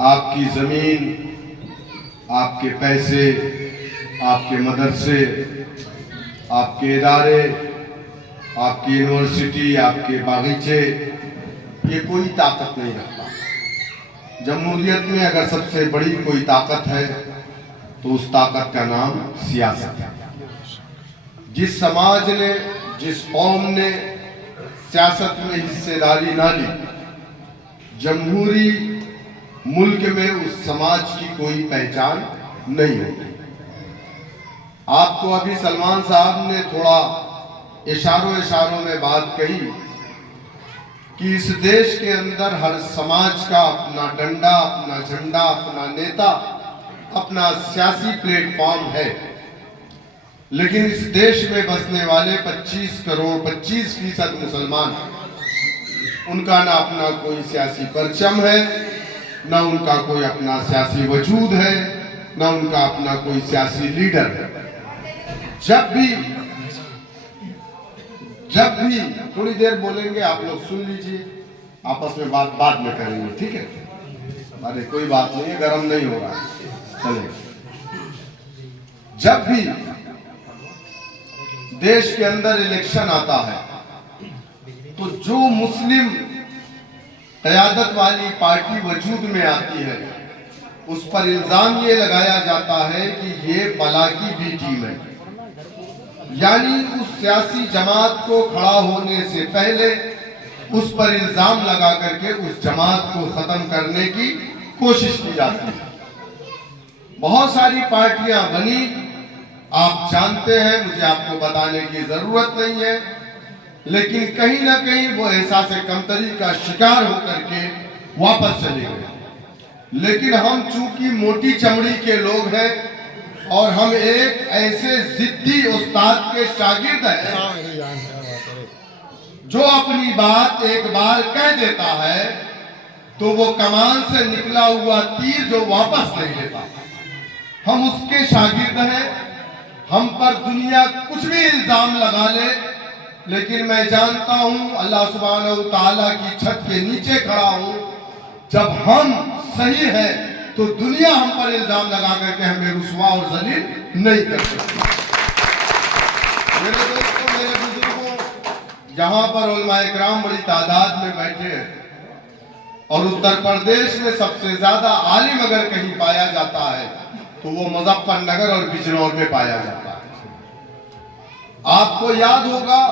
आपकी ज़मीन, आपके पैसे, आपके मदरसे, आपके इदारे, आपकी यूनिवर्सिटी, आपके बागीचे, ये कोई ताकत नहीं रखता। जमहूरियत में अगर सबसे बड़ी कोई ताकत है तो उस ताकत का नाम सियासत है। जिस समाज ने, जिस कौम ने सियासत में हिस्सेदारी ना ली, जमहूरी मुल्क में उस समाज की कोई पहचान नहीं होती। आपको अभी सलमान साहब ने थोड़ा इशारों में बात कही कि इस देश के अंदर हर समाज का अपना डंडा, अपना झंडा, अपना नेता, अपना सियासी प्लेटफॉर्म है। लेकिन इस देश में बसने वाले 25% मुसलमान, उनका ना अपना कोई सियासी परचम है, ना उनका कोई अपना सियासी वजूद है, ना उनका अपना कोई सियासी लीडर है। जब भी थोड़ी देर बोलेंगे, आप लोग सुन लीजिए, आपस में बात बाद में करेंगे, ठीक है? अरे कोई बात नहीं है, गर्म नहीं हो रहा है, चलेगा। जब भी देश के अंदर इलेक्शन आता है तो जो मुस्लिम क़यादत वाली पार्टी वजूद में आती है, उस पर इल्जाम ये लगाया जाता है कि ये बला की बी टीम है। यानी उस सियासी जमात को खड़ा होने से पहले उस पर इल्जाम लगा करके उस जमात को खत्म करने की कोशिश की जाती है। बहुत सारी पार्टियां बनी, आप जानते हैं, मुझे आपको बताने की जरूरत नहीं है, लेकिन कहीं ना कहीं वो एहसास कमतरी का शिकार होकर के वापस चले गए। लेकिन हम चूंकि मोटी चमड़ी के लोग हैं और हम एक ऐसे जिद्दी उस्ताद के शागिर्द हैं जो अपनी बात एक बार कह देता है तो वो कमान से निकला हुआ तीर जो वापस नहीं लेता, हम उसके शागिर्द हैं। हम पर दुनिया कुछ भी इल्जाम लगा ले, लेकिन मैं जानता हूं अल्लाह सुब्हानहू व तआला की छत के नीचे खड़ा हूं। जब हम सही है तो दुनिया हम पर इल्जाम लगा करके हमें रुसवा और जलील नहीं कर सकती। मेरे दोस्तों, मेरे बुजुर्गों, यहाँ पर उलमा इकराम बड़ी तादाद में बैठे हैं और उत्तर प्रदेश में सबसे ज्यादा आलिम अगर कहीं पाया जाता है तो वो मुजफ्फरनगर और बिजनौर में पाया जाता है। आपको याद होगा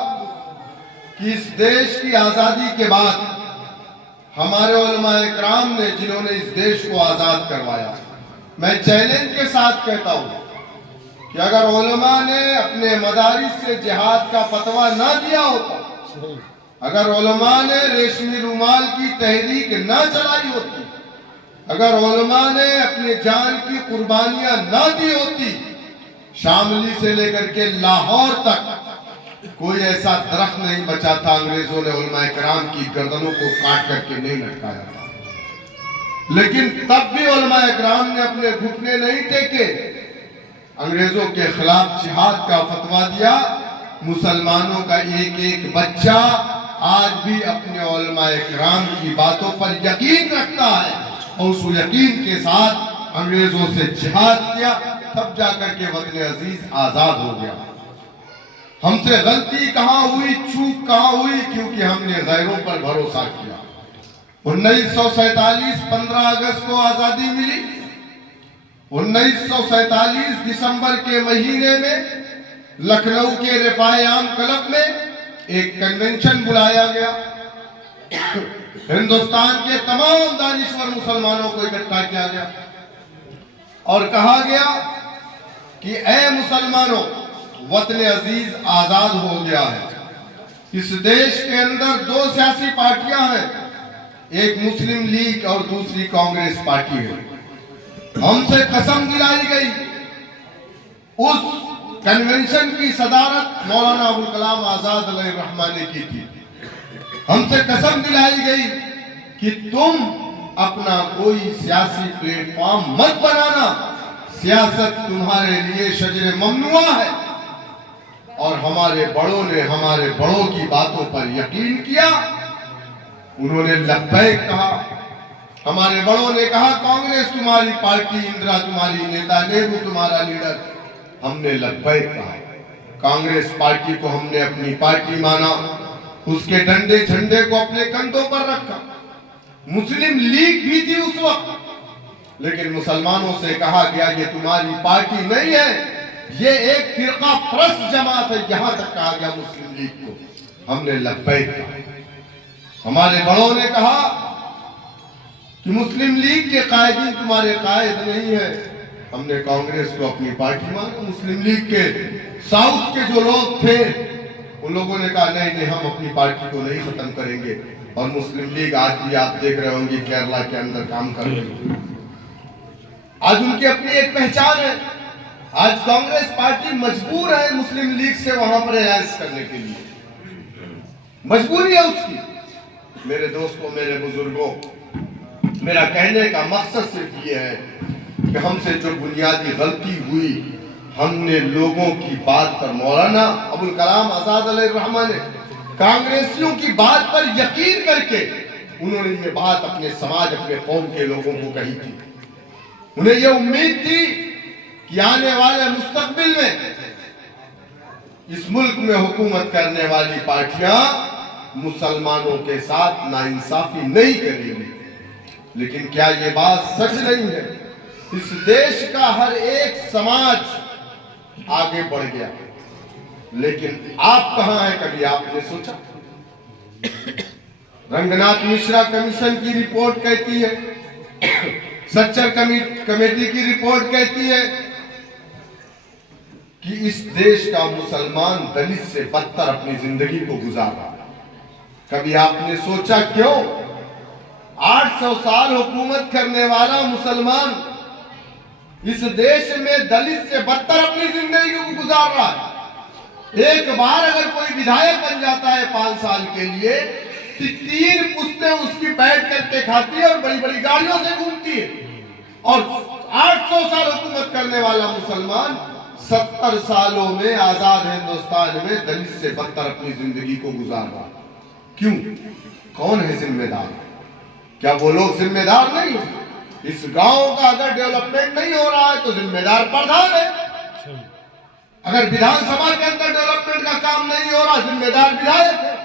कि इस देश की आजादी के बाद हमारे उलमा इकराम ने, जिन्होंने इस देश को आजाद करवाया, मैं चैलेंज के साथ कहता हूं कि अगर उलमा ने अपने मदारिस से जिहाद का फतवा ना दिया होता, अगर उलमा ने रेशमी रुमाल की तहरीक ना चलाई होती, अगर उलमा ने अपने जान की कुर्बानियां ना दी होती, शामली से लेकर के लाहौर तक कोई ऐसा दरख्त नहीं बचा था अंग्रेजों ने उलमा इकराम की गर्दनों को काट करके नहीं लटकाया था। लेकिन तब भी उलमा इकराम ने अपने घुटने नहीं टेके, अंग्रेजों के खिलाफ जिहाद का फतवा दिया। मुसलमानों का एक एक बच्चा आज भी अपने उलमा इकराम की बातों पर यकीन रखता है और उस यकीन के साथ अंग्रेजों से जिहाद किया, तब जाकर के वतन अजीज आजाद हो गया। हमसे गलती कहां हुई, चूक कहां हुई? क्योंकि हमने गैरों पर भरोसा किया। 1947 15 अगस्त को आजादी मिली। 1947 दिसंबर के महीने में लखनऊ के रिफाए आम क्लब में एक कन्वेंशन बुलाया गया। हिंदुस्तान के तमाम दानिश्वर मुसलमानों को इकट्ठा किया गया और कहा गया कि ऐ मुसलमानों, वतन अजीज आजाद हो गया है। इस देश के अंदर दो सियासी पार्टियां हैं, एक मुस्लिम लीग और दूसरी कांग्रेस पार्टी है। हमसे कसम दिलाई गई, उस कन्वेंशन की सदारत मौलाना अबुल कलाम आजाद अलैहिर्रहमान ने की थी। हमसे कसम दिलाई गई कि तुम अपना कोई सियासी प्लेटफॉर्म मत बनाना, सियासत तुम्हारे लिए शजरे ममनुआ है। और हमारे बड़ों ने हमारे बड़ों की बातों पर यकीन किया, उन्होंने लब्बैक कहा, हमारे बड़ों ने कहा कांग्रेस तुम्हारी पार्टी, इंदिरा तुम्हारी नेता, नेहरू तुम्हारा लीडर। हमने लब्बैक कहा। कांग्रेस पार्टी को हमने अपनी पार्टी माना, उसके डंडे झंडे को अपने कंधों पर रखा। मुस्लिम लीग भी थी उस वक्त, लेकिन मुसलमानों से कहा गया ये तुम्हारी पार्टी नहीं है, ये एक फिरका परस्त जमात है। यहां तक कहा गया मुस्लिम लीग को। हमने लब्बैक कहा। हमारे बड़ों ने कहा कि मुस्लिम लीग के कायदीन तुम्हारे कायद नहीं है। हमने कांग्रेस को अपनी पार्टी माना। मुस्लिम लीग के साउथ के जो लोग थे उन लोगों ने कहा नहीं नहीं, हम अपनी पार्टी को नहीं खत्म करेंगे। और मुस्लिम लीग आज भी आप देख रहे होंगे केरला के अंदर काम कर रही है। आज उनकी अपनी एक पहचान है। आज कांग्रेस पार्टी मजबूर है मुस्लिम लीग से वहां पर अलायंस करने के लिए, मजबूरी है उसकी। मेरे दोस्तों, मेरे बुजुर्गों, मेरा कहने का मकसद सिर्फ ये है कि हमसे जो बुनियादी गलती हुई, हमने लोगों की बात पर, मौलाना अबुल कलाम आजाद अलैहिर्रहमान ने कांग्रेसियों की बात पर यकीन करके उन्होंने ये बात अपने समाज, अपने कौम के लोगों को कही थी। उन्हें यह उम्मीद थी कि आने वाले मुस्तकबिल में इस मुल्क में हुकूमत करने वाली पार्टियां मुसलमानों के साथ नाइंसाफी नहीं करेंगी। लेकिन क्या ये बात सच नहीं है? इस देश का हर एक समाज आगे बढ़ गया, लेकिन आप कहां हैं? कभी आपने सोचा? रंगनाथ मिश्रा कमीशन की रिपोर्ट कहती है, सच्चर कमेटी की रिपोर्ट कहती है कि इस देश का मुसलमान दलित से बदतर अपनी जिंदगी को गुजार रहा है। कभी आपने सोचा क्यों? 800 साल हुकूमत करने वाला मुसलमान इस देश में दलित से बदतर अपनी जिंदगी को गुजार रहा है। एक बार अगर कोई विधायक बन जाता है 5 साल के लिए, तो 3 पुश्तें उसकी बैठ करके खाती है और बड़ी बड़ी गाड़ियों से घूमती है। और 800 साल हुकूमत करने वाला मुसलमान 70 सालों में आजाद हिंदुस्तान में दलित से बदतर अपनी जिंदगी को गुजार रहा है। क्यों? कौन है जिम्मेदार? क्या वो लोग जिम्मेदार नहीं है? इस गांव का अगर डेवलपमेंट नहीं हो रहा है तो जिम्मेदार प्रधान है। अगर विधानसभा के अंदर डेवलपमेंट का काम नहीं हो रहा, जिम्मेदार विधायक है।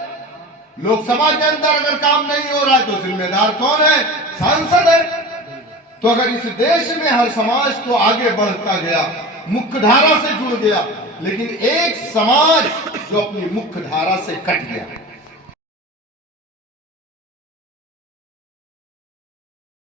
लोकसभा के अंदर अगर काम नहीं हो रहा है तो जिम्मेदार कौन है? सांसद है। तो अगर इस देश में हर समाज तो आगे बढ़ता गया, मुख्य धारा से जुड़ गया, लेकिन एक समाज जो अपनी मुख्य धारा से कट गया,